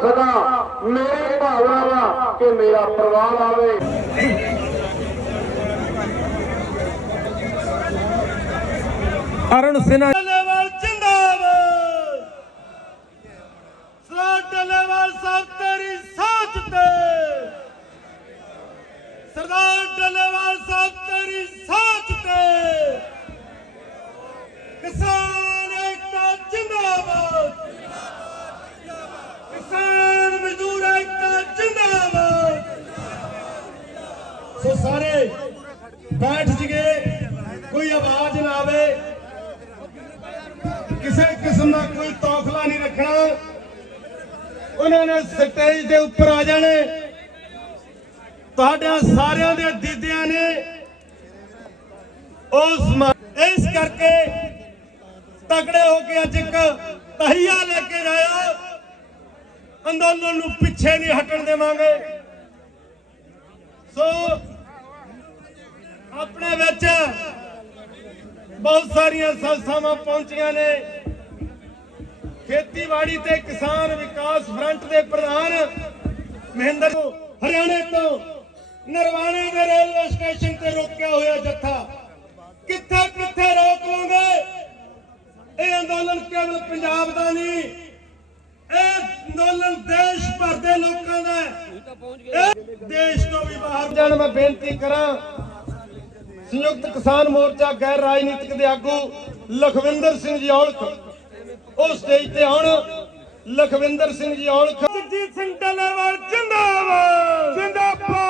ਸਦਾ ਮੇਰੇ ਭਾਵਨਾ ਵਾ ਕਿ ਮੇਰਾ ਪਰਿਵਾਰ ਆਵੇ। ਅਰੁਣ ਸਿਨਹਾ ਕਿਸਮ ਦਾ ਕੋਈ ਤੌਖਲਾ ਨਹੀਂ ਰੱਖਣਾ। ਉਹਨਾਂ ਨੇ ਸਟੇਜ ਦੇ ਉੱਪਰ ਆ ਜਾਣੇ। ਤੁਹਾਡਿਆਂ ਸਾਰਿਆਂ ਦੇ ਦੀਦਿਆਂ ਨੇ ਉਸ ਇਸ ਕਰਕੇ ਤਕੜੇ ਹੋ ਕੇ ਅੱਜ ਇੱਕ ਤਹੀਆ ਲੈ ਕੇ ਆਇਆ। ਅੰਦੋਲਨ ਨੂੰ ਪਿੱਛੇ ਨਹੀਂ ਹਟਣ ਦੇਵਾਂਗੇ। ਸੋ ਆਪਣੇ ਵਿੱਚ ਬਹੁਤ ਸਾਰੀਆਂ ਸੰਸਥਾਵਾਂ ਪਹੁੰਚੀਆਂ ਨੇ। ਖੇਤੀਬਾੜੀ ਤੇ ਕਿਸਾਨ ਵਿਕਾਸ ਫਰੰਟ ਦੇ ਪ੍ਰਧਾਨ ਮਹਿੰਦਰ ਹਰਿਆਣੇ ਤੋਂ ਨਰਵਾਣੇ ਦੇ ਰੇਲਵੇ ਸਟੇਸ਼ਨ ਤੇ ਰੋਕਿਆ ਹੋਇਆ ਜੱਥਾ। ਕਿੱਥੇ ਕਿੱਥੇ ਰੋਕ ਲਓਗੇ ਇਹ ਅੰਦੋਲਨ ਕੇਵਲ ਪੰਜਾਬ ਦਾ ਨਹੀਂ, ਇਹ ਅੰਦੋਲਨ ਦੇਸ਼ ਭਰ ਦੇ ਲੋਕਾਂ ਦਾ ਹੈ। ਦੇਸ਼ ਤੋਂ ਵੀ ਬਾਹਰ ਜਾਣ ਮੈਂ ਬੇਨਤੀ ਕਰਾਂ, ਸੰਯੁਕਤ ਕਿਸਾਨ ਮੋਰਚਾ ਗੈਰ ਰਾਜਨੀਤਿਕ ਦੇ ਆਗੂ ਲਖਵਿੰਦਰ ਸਿੰਘ ਜੀ ਔਲਖ ਉਹ ਸਟੇਜ ਤੇ ਆਉਣ ਲਖਵਿੰਦਰ ਸਿੰਘ ਜੀ ਔਲਖ ਜਗਜੀਤ ਸਿੰਘ ਡੱਲੇਵਾਲ ਜਿੰਦਾਬਾਦ ਜਿੰਦਾਬਾਦ।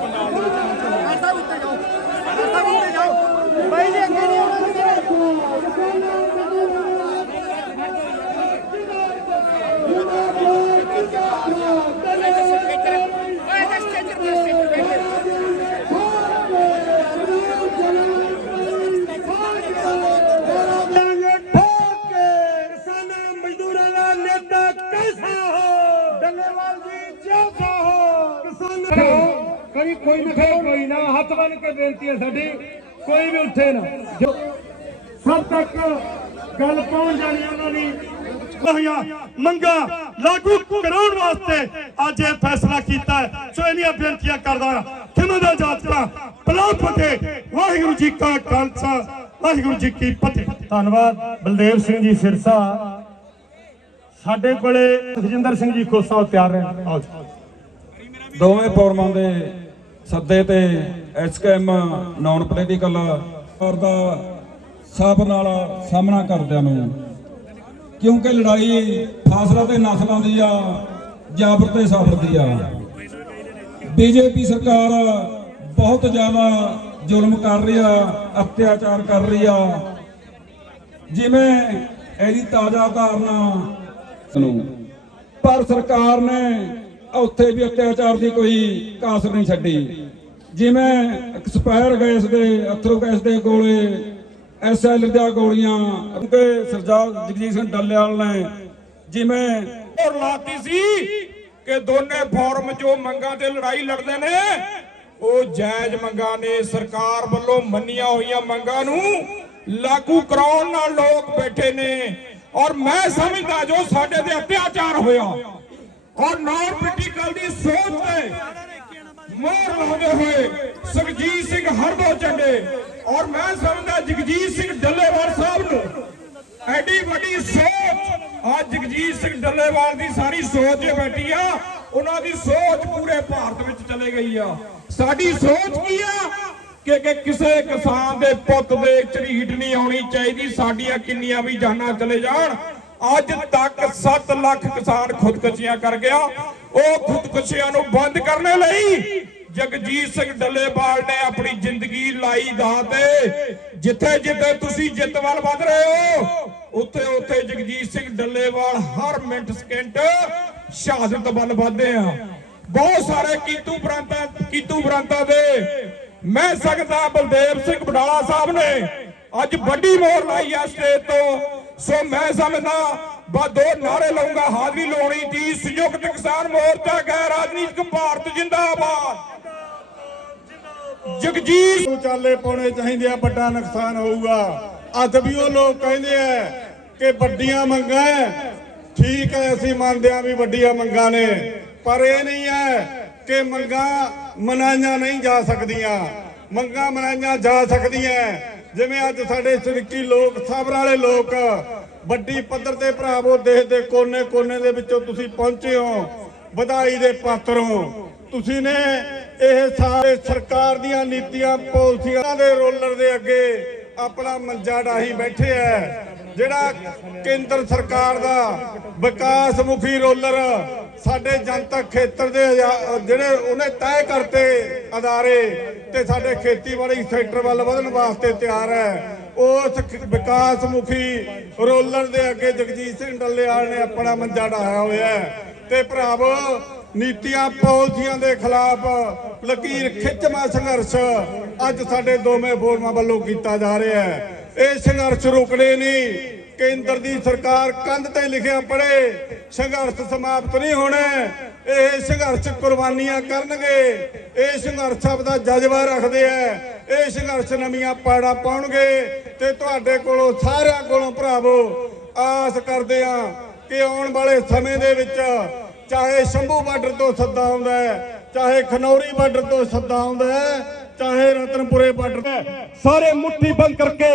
ਕੋਈ ਨਾ ਖੜੇ ਕੋਈ ਨਾ। ਹੱਥ ਬੰਨ ਕੇ ਬੇਨਤੀ ਹੈ ਸਾਡੀ ਕੋਈ ਵੀ ਉੱਠੇ ਨਾ। ਜੋ ਸਭ ਤੱਕ ਗੱਲ ਪਹੁੰਚ ਜਾਣੀ ਉਹਨਾਂ ਦੀ। ਹੋਈਆਂ ਮੰਗਾ ਲਾਗੂ ਕਰਾਉਣ ਵਾਸਤੇ ਅੱਜ ਇਹ ਫੈਸਲਾ ਕੀਤਾ ਹੈ। ਸੋ ਇਹਨੀਆਂ ਬੇਨਤੀਆਂ ਕਰਦਾ ਕਿਵੇਂ ਦਾ ਜਾਤਰਾ ਪਲਾਉ ਫਤਿਹ। ਵਾਹਿਗੁਰੂ ਜੀ ਕਾ ਖਾਲਸਾ ਵਾਹਿਗੁਰੂ ਜੀ ਕੀ ਫਤਿਹ। ਧੰਨਵਾਦ ਬਲਦੇਵ ਸਿੰਘ ਜੀ ਸਿਰਸਾ। ਸਾਡੇ ਕੋਲੇ ਸੁਖਜਿੰਦਰ ਸਿੰਘ ਜੀ ਖੋਸਾ ਤਿਆਰ ਨੇ ਆਓ ਜੀ। ਦੋਵੇਂ ਫੋਰਮਾਂ ਦੇ ਸੱਦੇ ਤੇ ਐਸਕੇਐਮ ਨਾਨ ਪੋਲੀਟੀਕਲ ਦਾ ਸਭ ਨਾਲ ਸਾਹਮਣਾ ਕਰਦਿਆਂ ਨੂੰ। ਕਿਉਂਕਿ ਲੜਾਈ ਫਾਸਲਾ ਤੇ ਨਸਲਾਂ ਦੀ ਆ, ਜਾਬਰ ਤੇ ਸਾਬਰਦੀ ਆ। ਬੀਜੇਪੀ ਸਰਕਾਰ ਬਹੁਤ ਜ਼ਿਆਦਾ ਜ਼ੁਲਮ ਕਰ ਰਹੀ ਆ, ਅਤਿਆਚਾਰ ਕਰ ਰਹੀ ਆ। ਜਿਵੇਂ ਇਹਦੀ ਤਾਜ਼ਾ ਧਾਰਨਾ ਨੂੰ। ਪਰ ਸਰਕਾਰ ਨੇ ਉੱਥੇ ਵੀ ਅਤਿਆਚਾਰ ਦੀ ਕੋਈ ਕਾਸਰ ਨਹੀਂ ਛੱਡੀ। ਜਿਵੇਂ ਐਕਸਪਾਇਰ ਗੈਸ ਦੇ ਅਥਰੂ ਗੈਸ ਦੇ ਗੋਲੇ, ਐਸਐਲ ਦੀਆਂ ਗੋਲੀਆਂ ਕਿ ਸਰਦਾਰ ਜਗਜੀਤ ਸਿੰਘ ਡੱਲੇਵਾਲ ਨੇ ਜਿਵੇਂ ਔਰ ਲਾਤੀ ਸੀ ਕਿ ਦੋਨੇ ਫੋਰਮ ਜੋ ਮੰਗਾਂ ਤੇ ਲੜਾਈ ਲੜਦੇ ਨੇ, ਉਹ ਜਾਇਜ਼ ਮੰਗਾਂ ਨੇ, ਸਰਕਾਰ ਵੱਲੋਂ ਮੰਨੀਆਂ ਹੋਈਆਂ ਮੰਗਾਂ ਨੂੰ ਲਾਗੂ ਕਰਾਉਣ ਨਾਲ ਲੋਕ ਬੈਠੇ ਨੇ। ਔਰ ਮੈਂ ਸਮਝਦਾ ਜੋ ਸਾਡੇ ਤੇ ਅਤਿਆਚਾਰ ਹੋਇਆ, ਔਰ ਨੌਨ ਪੋਲੀਟੀਕਲ ਦੀ ਸੋਚ ਤੇ ਮੋਹਰ ਲਾਉਂਦੇ ਹੋਏ ਸੁਖਜੀਤ ਸਿੰਘ ਹਰਦੋ ਚੱਡੇ ਔਰ ਮੈਂ ਸਮਝਦਾ ਜਗਜੀਤ ਸਿੰਘ ਡੱਲੇਵਾਲ ਸਾਹਿਬ ਨੂੰ। ਐਡੀ ਵੱਡੀ ਸੋਚ ਆ ਜਗਜੀਤ ਸਿੰਘ ਡੱਲੇਵਾਲ ਦੀ ਸਾਰੀ ਸੋਚ ਜੇ ਬੈਠੀ ਆ, ਉਹਨਾਂ ਦੀ ਸੋਚ ਪੂਰੇ ਭਾਰਤ ਵਿੱਚ ਚਲੇ ਗਈ ਆ। ਸਾਡੀ ਸੋਚ ਕੀ ਆ? ਕਿ ਕਿ ਕਿਸੇ ਕਿਸਾਨ ਦੇ ਪੁੱਤ ਦੇ ਝਰੀਟ ਨਹੀਂ ਆਉਣੀ ਚਾਹੀਦੀ, ਸਾਡੀਆਂ ਕਿੰਨੀਆਂ ਵੀ ਜਾਨਾਂ ਚਲੇ ਜਾਣ। ਅੱਜ ਤੱਕ 7 ਲੱਖ ਕਿਸਾਨ ਖੁਦਕੁਸ਼ੀਆਂ ਕਰ ਗਿਆ। ਉਹ ਖੁਦਕੁਸ਼ੀਆਂ ਨੂੰ ਬੰਦ ਕਰਨ ਲਈ ਜਗਜੀਤ ਸਿੰਘ ਡੱਲੇਵਾਲ ਨੇ ਆਪਣੀ ਜ਼ਿੰਦਗੀ ਲਾਈ ਦਾਅ ਤੇ। ਜਿੱਥੇ ਜਿੱਥੇ ਤੁਸੀਂ ਜਿੱਤ ਵੱਲ ਵਧ ਰਹੇ ਹੋ, ਉੱਥੇ ਉੱਥੇ ਜਗਜੀਤ ਸਿੰਘ ਡੱਲੇਵਾਲ ਹਰ ਮਿੰਟ ਸਕਿੰਟ ਸ਼ਹਾਦਤ ਵੱਲ ਵਧਦੇ ਆ। ਬਹੁਤ ਸਾਰੇ ਕੀਤੂ ਪ੍ਰਾਂਤਾਂ ਕੀਤੂ ਪ੍ਰਾਂਤਾਂ ਦੇ। ਮੈਂ ਸਕਦਾ ਬਲਦੇਵ ਸਿੰਘ ਬਡਾਲਾ ਸਾਹਿਬ ਨੇ ਅੱਜ ਵੱਡੀ ਮੋਹਰ ਲਾਈ ਆ ਸਟੇਜ ਤੋਂ। ਸੋ ਮੈਂ ਸਮਝਦਾ ਬਾ ਦੋ ਨਾਰੇ ਲਾਉਂਗਾ, ਹਾਜ਼ਰੀ ਲਾਉਣੀ ਦੀ ਸੰਯੁਕਤ ਕਿਸਾਨ ਮੋਰਚਾ ਗੈਰ ਰਾਜਨੀਤਿਕ ਭਾਰਤ ਜਿੰਦਾਬਾਦ। ਜਗਜੀਤ ਚਾਲੇ ਪਾਉਣੇ ਚਾਹੀਦੇ ਆ, ਵੱਡਾ ਨੁਕਸਾਨ ਹੋਊਗਾ। ਅੱਜ ਵੀ ਉਹ ਲੋਕ ਕਹਿੰਦੇ ਆ ਕਿ ਵੱਡੀਆਂ ਮੰਗਾਂ ਠੀਕ ਹੈ ਅਸੀਂ ਮੰਨਦੇ ਆ ਵੀ ਵੱਡੀਆਂ ਮੰਗਾਂ ਨੇ। ਪਰ ਇਹ ਨਹੀਂ ਹੈ ਕਿ ਮੰਗਾਂ ਮਨਾਈਆਂ ਨਹੀਂ ਜਾ ਸਕਦੀਆਂ। ਮੰਗਾਂ ਮਨਾਈਆਂ ਜਾ ਸਕਦੀਆਂ ਜਿਵੇਂ ਅੱਜ ਸਾਡੇ ਸਿਰਕੀ ਲੋਕ, ਸਬਰ ਵਾਲੇ ਲੋਕ ਵੱਡੀ ਪੱਧਰ ਤੇ ਭਰਾਵੋ, ਦੇਸ਼ ਦੇ ਕੋਨੇ-ਕੋਨੇ ਦੇ ਵਿੱਚੋਂ ਤੁਸੀਂ ਪਹੁੰਚੇ ਹੋ, ਵਧਾਈ ਦੇ ਪਾਤਰ ਹੋ। ਤੁਸੀਂ ਨੇ ਇਹ ਸਾਰੇ ਸਰਕਾਰ ਦੀਆਂ ਨੀਤੀਆਂ, ਪਾਲਿਸੀਆਂ ਦੇ ਰੋਲਰ ਦੇ ਅੱਗੇ ਆਪਣਾ ਮੰਜਾ ਡਾਹੀ ਬੈਠੇ ਐ, ਜਿਹੜਾ ਕੇਂਦਰ ਸਰਕਾਰ ਦਾ ਵਿਕਾਸ ਮੁਖੀ ਰੋਲਰ ਸਾਡੇ ਜਨਤਕ ਖੇਤਰ ਦੇ ਜਿਹੜੇ ਉਹਨੇ ਤੈਅ ਕਰਤੇ ਅਦਾਰੇ ਤੇ ਸਾਡੇ ਖੇਤੀਬਾੜੀ ਸੈਕਟਰ ਵੱਲ ਵਧਣ ਵਾਸਤੇ ਤਿਆਰ ਹੈ ਉਸ ਵਿਕਾਸ ਮੁਖੀ ਰੋਲਰ ਦੇ ਅੱਗੇ ਜਗਜੀਤ ਸਿੰਘ ਡੱਲੇਵਾਲ ਨੇ ਆਪਣਾ ਮੰਜਾ ਢਾਇਆ ਹੋਇਆ ਤੇ ਭਰਾਵੋ, ਨੀਤੀਆਂ ਪਾਲਿਸੀਆਂ ਦੇ ਖਿਲਾਫ ਲਕੀਰ ਖਿੱਚਵਾਂ ਸੰਘਰਸ਼ ਅੱਜ ਸਾਡੇ ਦੋਵੇਂ ਫੋਰਮਾਂ ਵੱਲੋਂ ਕੀਤਾ ਜਾ ਰਿਹਾ ਹੈ। ਇਹ ਸੰਘਰਸ਼ ਰੁਕਣੇ ਨਹੀਂ। ਕੇਂਦਰ ਦੀ ਸਰਕਾਰ ਕੰਧ ਤੇ ਲਿਖਿਆ ਪੜੇ, ਸੰਘਰਸ਼ ਸਮਾਪਤ ਨਹੀਂ ਹੋਣਾ। ਇਹ ਸੰਘਰਸ਼ ਕੁਰਬਾਨੀਆਂ ਕਰਨਗੇ। ਇਹ ਸੰਘਰਸ਼ ਆਪਦਾ ਜਜ਼ਬਾ ਰੱਖਦੇ ਆ ਇਹ ਸੰਘਰਸ਼ ਨਵੀਆਂ ਪਾੜਾ ਪਾਉਣਗੇ। ਤੇ ਤੁਹਾਡੇ ਕੋਲੋਂ ਸਾਰਿਆਂ ਕੋਲੋਂ ਭਰਾਵੋ ਆਸ ਕਰਦੇ ਆ ਕਿ ਆਉਣ ਵਾਲੇ ਸਮੇਂ ਦੇ ਵਿੱਚ ਚਾਹੇ ਸ਼ੰਭੂ ਬਾਰਡਰ ਤੋਂ ਸੱਦਾ ਆਉਂਦਾ ਹੈ ਚਾਹੇ ਖਨੌਰੀ ਬਾਰਡਰ ਤੋਂ ਸੱਦਾ ਆਉਂਦਾ ਹੈ ਚਾਹੇ ਰਤਨਪੁਰੇ ਬਾਰਡਰ ਤੋਂ सारे मुट्ठी बंद करके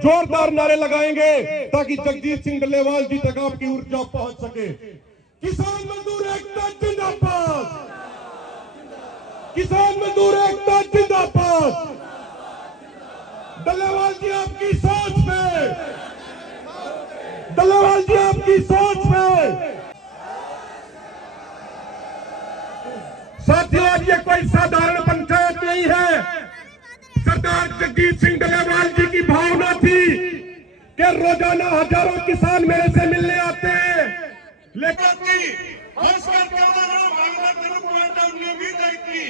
जोरदार नारे लगाएंगे ताकि जगदीश सिंह डल्लेवाल जी तक आपकी ऊर्जा पहुंच सके किसान मजदूर एकता जिंदाबाद किसान मजदूर एकता जिंदाबाद डल्लेवाल जी, आपकी सोच में डल्लेवाल जी, आपकी सोच में साथियों ये कोई साधारण पंचायत नहीं है। सरदार जगजीत सिंह डल्लेवाल जी की भावना थी कि रोज़ाना हज़ारों किसान मेरे से मिलने आते हैं। लेकिन भी देखी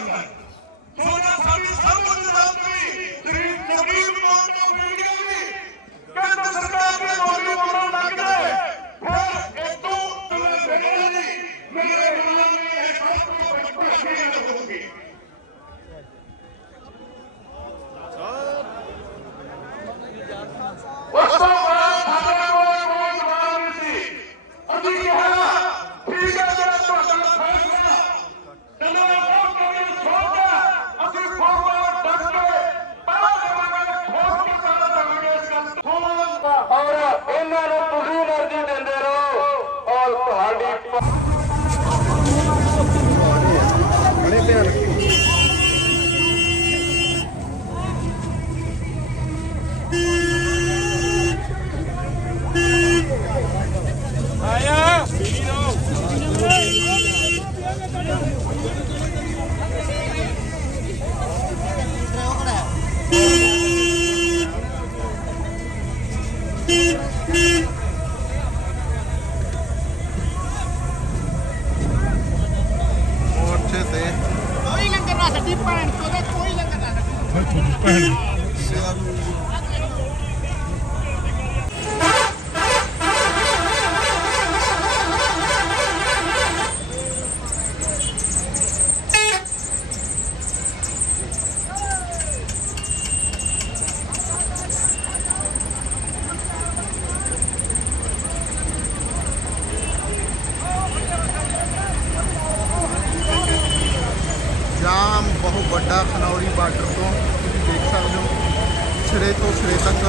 ਆਰਡਰ ਮੰਗਦਾ ਸੋਨਾ ਸਾਡੀ ਸਰਵਉੱਚ ਅਦਾਲਤ ਨਾ ਛੱਡੀ ਜਾਮ ਬਹੁਤ ਵੱਡਾ ਖਨੌਰੀ ਬਾਰਡਰ ਤੋਂ ਤੁਸੀਂ ਦੇਖ ਸਕਦੇ ਹੋ ਸਿਰੇ ਤੱਕ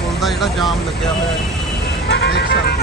ਪੁਲ ਦਾ ਜਿਹੜਾ ਜਾਮ ਲੱਗਿਆ ਹੋਇਆ ਹੈ ਦੇਖ